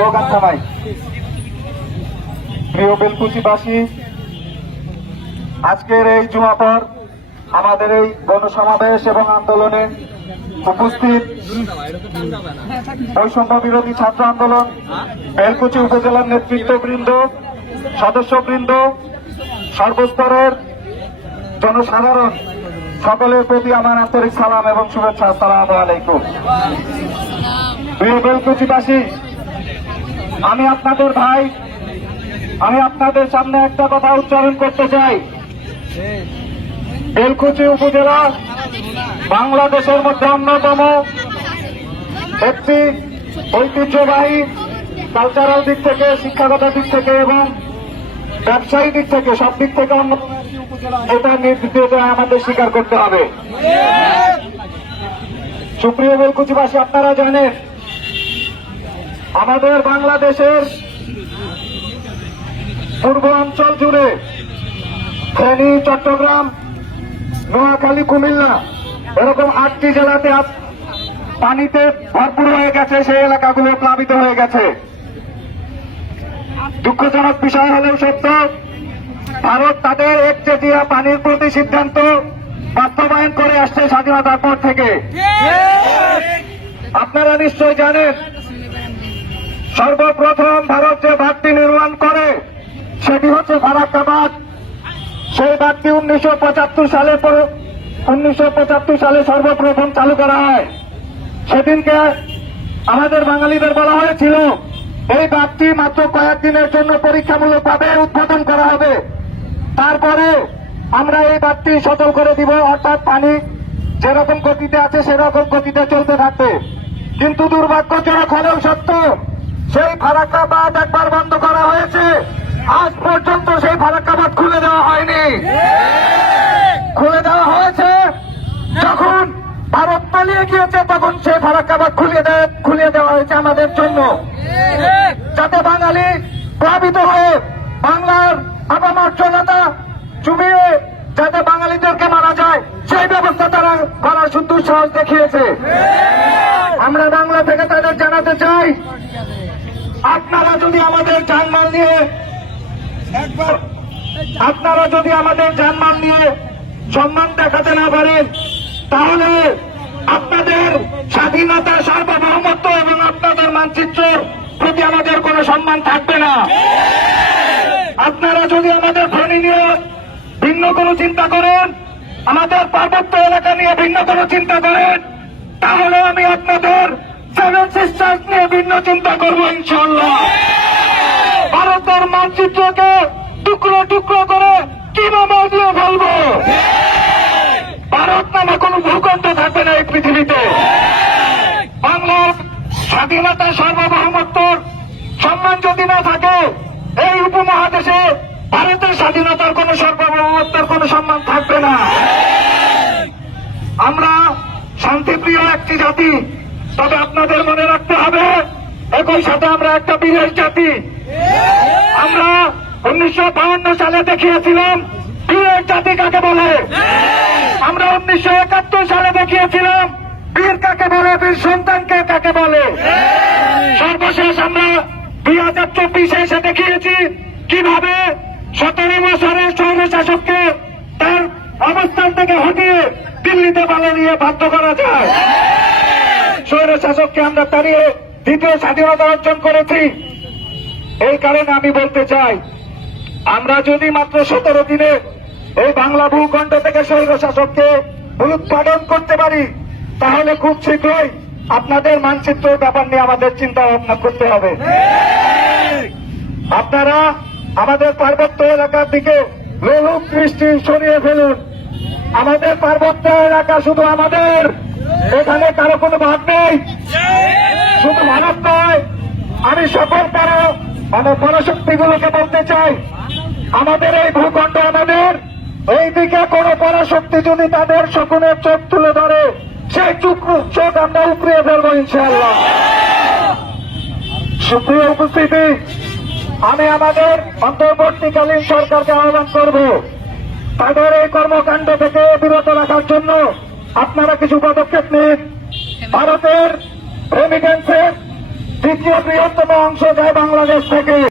Slogan থামাই প্রিয় বেলকুচিবাসী, আজকের এই জুমাপর আমাদের এই গণসমাবেশ এবং আন্দোলনে উপস্থিত বৈষম্য বিরোধী ছাত্র আন্দোলন, বেলকুচি উপজেলার নেতৃত্ববৃন্দ, সদস্যবৃন্দ, সর্বস্তরের জনসাধারণ, সকলের প্রতি আমার আন্তরিক সালাম এবং শুভেচ্ছা। আসসালামু আলাইকুম। প্রিয় বেলকুচিবাসী আমি আপনাদের ভাই আমি আপনাদের সামনে একটা কথা উচ্চারণ করতে চাই বেলকুচি উপজেলা বাংলাদেশের মধ্যে অন্যতম একটি ঐতিহ্যবাহী কালচারাল দিক থেকে শিক্ষাগত দিক থেকে এবং ব্যবসায়ী দিক থেকে সব দিক থেকে উপজেলা। এটা নির্দিষ্ট আমাদের স্বীকার করতে হবে সুপ্রিয় বেলকুচিবাসী আপনারা জানেন আমাদের বাংলাদেশের পূর্ব অঞ্চল জুড়ে ফেনী চট্টগ্রাম নোয়াখালী কুমিল্লা এরকম আটটি জেলাতে পানিতে ভরপুর হয়ে গেছে সেই এলাকাগুলো প্লাবিত হয়ে গেছে। দুঃখজনক বিষয় হলেও সত্য ভারত তাদের একচেটিয়া পানির প্রতি সিদ্ধান্ত বাস্তবায়ন করে আসছে স্বাধীনতার পর থেকে। আপনারা নিশ্চয় জানেন সর্বপ্রথম ভারত যে বাঁধটি নির্মাণ করে, সেটি হচ্ছে ফারাক্কাবাদ সেই বাঁধটি উনিশশো পঁচাত্তর সালে উনিশশো পঁচাত্তর সালে সর্বপ্রথম চালু করা হয়। সেদিনকে আমাদের বাঙালিদের বলা হয়েছিল, এই বাঁধটি মাত্র কয়েকদিনের জন্য পরীক্ষামূলকভাবে উদ্বোধন করা হবে। তারপরে আমরা এই বাঁধটি সচল করে দিব, অর্থাৎ পানি যেরকম গতিতে আছে, সেরকম গতিতে চলতে থাকবে। কিন্তু দুর্ভাগ্যজনক হলেও সত্য সেই ফারাক্কা বাঁধ একবার বন্ধ করা হয়েছে। আজ পর্যন্ত সেই ফারাক্কা বাঁধ খুলে দেওয়া হয়নি। খুলে দেওয়া হয়েছে। যখন ভারত পালিয়ে গিয়েছে, তখন সেই ফারাক্কা বাঁধ খুলিয়ে দেয়, খুলিয়ে দেওয়া হয়েছে আমাদের জন্য। যাতে বাঙালি প্লাবিত হয়ে বাংলার আপামার জনতা চুমিয়ে যাতে বাঙালিদেরকে মারা যায়, সেই ব্যবস্থা তারা করার শুদ্ধ সাহস দেখিয়েছে। আমরা বাংলা থেকে তাদের জানাতে চাই আপনারা যদি আমাদের জানমাল নিয়ে একবার আপনারা যদি আমাদের জানমাল নিয়ে সম্মান দেখাতে না পারেন, তাহলে আপনাদের স্বাধীনতা সার্বভৌমত্ব এবং আপনাদের মানচিত্রের প্রতি আমাদের কোনো সম্মান থাকবে না। আপনারা যদি আমাদের ফেনী নিয়ে ভিন্ন কোনো চিন্তা করেন, আমাদের পার্বত্য এলাকা নিয়ে ভিন্ন কোনো চিন্তা করেন, তাহলে আমি আপনাদের সেভেন সিস্টার্স নিয়ে ভিন্ন চিন্তা করব ইনশাল্লাহ ভারতের মানচিত্রকে টুকরো টুকরো করে কীভাবে দিয়ে ফেলব? ভারত নামে কোনো ভূখণ্ড থাকবে না এই পৃথিবীতে। বাংলার স্বাধীনতা সার্বভৌমত্বর সম্মান যদি না থাকে, এই উপমহাদেশে ভারতের স্বাধীনতার কোন সার্বভৌমত্বের কোন সম্মান থাকবে না। আমরা শান্তিপ্রিয় একটি জাতি তবে আপনাদের মনে রাখতে হবে, একই সাথে আমরা একটা বিদেশ জাতি। আমরা উনিশশো সালে দেখিয়েছিলাম বীরের জাতি কাকে বলে? আমরা উনিশশো একাত্তর সালে দেখিয়েছিলাম, বীর কাকে বলে, বীর সন্তানকে কাকে বলে? সর্বশেষ আমরা দুই হাজার চব্বিশে এসে দেখিয়েছি, কীভাবে সতেরো বছরের স্বৈর শাসককে তার অবস্থান থেকে হটিয়ে দিল্লিতে পালা নিয়ে বাধ্য করা যায়। স্বৈর শাসককে আমরা তাড়িয়ে দ্বিতীয় স্বাধীনতা অর্জন করেছি। এই কারণে আমি বলতে চাই, আমরা যদি মাত্র সতেরো দিনে এই বাংলা ভূখণ্ড থেকে স্বৈর শাসককে উৎপাদন করতে পারি, তাহলে খুব শীঘ্রই আপনাদের মানচিত্রের ব্যাপার নিয়ে আমাদের চিন্তা ভাবনা করতে হবে। আপনারা আমাদের পার্বত্য এলাকার দিকে লোলুপ দৃষ্টি সরিয়ে ফেলুন। আমাদের পার্বত্য এলাকা শুধু আমাদের। এখানে কারও কোনো ভাগ নেই। শুধু ভারত নয়, আমি সকল পারো। মানে পরাশক্তিগুলোকে বলতে চাই। আমাদের এই ভূখণ্ড আমাদের। এই দিকে কোন পরাশক্তি যদি তাদের শকুনের চোখ তুলে ধরে, সেই চোখ আমরা উপড়িয়ে ফেলব ইনশাআল্লাহ। সুপ্রিয় উপস্থিতি, আমি আমাদের অন্তর্বর্তীকালীন সরকারকে আহ্বান করব। তাদের এই কর্মকাণ্ড থেকে বিরত রাখার জন্য আপনারা কিছু পদক্ষেপ